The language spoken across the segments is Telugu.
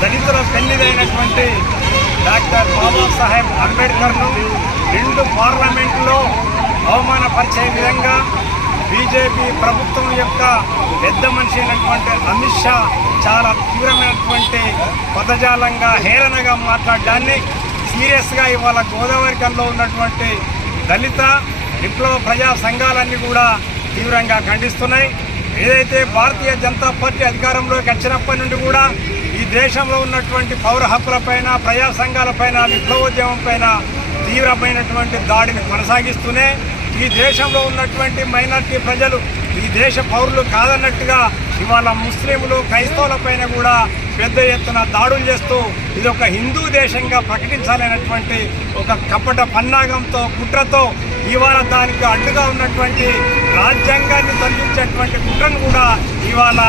దళితుల పెన్నిదైనటువంటి డాక్టర్ బాబాసాహెబ్ అంబేద్కర్ను రెండు పార్లమెంటులో అవమానపరిచే విధంగా బీజేపీ ప్రభుత్వం యొక్క పెద్ద మనిషి అయినటువంటి అమిత్ షా చాలా తీవ్రమైనటువంటి పదజాలంగా హేళనగా మాట్లాడడాన్ని సీరియస్గా ఇవాళ గోదావరి కల్లో ఉన్నటువంటి దళిత విప్లవ ప్రజా సంఘాలన్నీ కూడా తీవ్రంగా ఖండిస్తున్నాయి. ఏదైతే భారతీయ జనతా పార్టీ అధికారంలోకి వచ్చినప్పటి నుండి కూడా ఈ దేశంలో ఉన్నటువంటి పౌర హక్కులపైన ప్రజా సంఘాలపైన విప్లవోద్యమం పైన తీవ్రమైనటువంటి దాడిని కొనసాగిస్తూనే ఈ దేశంలో ఉన్నటువంటి మైనార్టీ ప్రజలు ఈ దేశ పౌరులు కాదన్నట్టుగా ఇవాళ ముస్లింలు క్రైస్తవులపైన కూడా పెద్ద ఎత్తున దాడులు చేస్తూ ఇది ఒక హిందూ దేశంగా ప్రకటించాలనేటువంటి ఒక కపట పన్నాగంతో కుట్రతో ఇవాళ దానికి అడ్డుగా ఉన్నటువంటి రాజ్యాంగాన్ని తొలగించేటువంటి కుట్రను కూడా ఇవాళ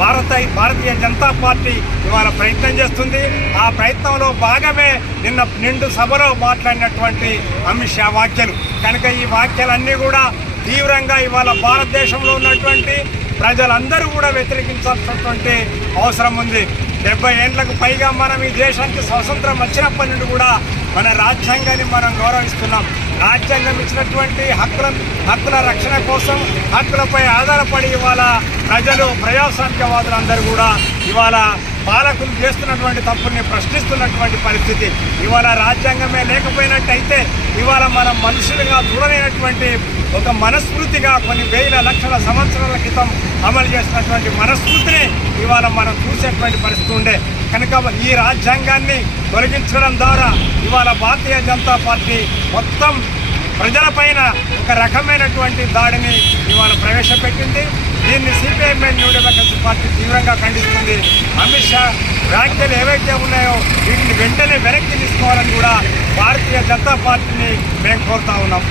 భారతీయ జనతా పార్టీ ఇవాళ ప్రయత్నం చేస్తుంది. ఆ ప్రయత్నంలో భాగమే నిన్న నిండు సభలో మాట్లాడినటువంటి అమిత్ షా వ్యాఖ్యలు. కనుక ఈ వ్యాఖ్యలన్నీ కూడా తీవ్రంగా ఇవాళ భారతదేశంలో ఉన్నటువంటి ప్రజలందరూ కూడా వ్యతిరేకించాల్సినటువంటి అవసరం ఉంది. 70 ఏళ్లకు పైగా మనం ఈ దేశానికి స్వతంత్రం వచ్చినప్పటి నుండి కూడా మన రాజ్యాంగాన్ని మనం గౌరవిస్తున్నాం. రాజ్యాంగం ఇచ్చినటువంటి హక్కుల రక్షణ కోసం హక్కులపై ఆధారపడి ఇవాళ ప్రజలు ప్రజాస్వామ్యవాదులందరూ కూడా ఇవాళ పాలకులు చేస్తున్నటువంటి తప్పుల్ని ప్రశ్నిస్తున్నటువంటి పరిస్థితి. ఇవాళ రాజ్యాంగమే లేకపోయినట్టయితే ఇవాళ మనం మనుషులుగా చూడలేనటువంటి ఒక మనస్ఫూర్తిగా కొన్ని వేల లక్షల సంవత్సరాల క్రితం అమలు చేసినటువంటి మనస్ఫూర్తిని ఇవాళ మనం చూసేటువంటి పరిస్థితి ఉండే. కనుక ఈ రాజ్యాంగాన్ని తొలగించడం ద్వారా ఇవాళ భారతీయ జనతా పార్టీ మొత్తం ప్రజలపైన ఒక రకమైనటువంటి దాడిని ఇవాళ ప్రవేశపెట్టింది. దీన్ని సిపిఐఎంఎల్ న్యూ డెమోక్రసీ పార్టీ తీవ్రంగా ఖండిస్తుంది. అమిత్ షా వ్యాఖ్యలు ఏవైతే ఉన్నాయో వీటిని వెంటనే వెనక్కి తీసుకోవాలని కూడా భారతీయ జనతా పార్టీని మేము కోరుతా ఉన్నాం.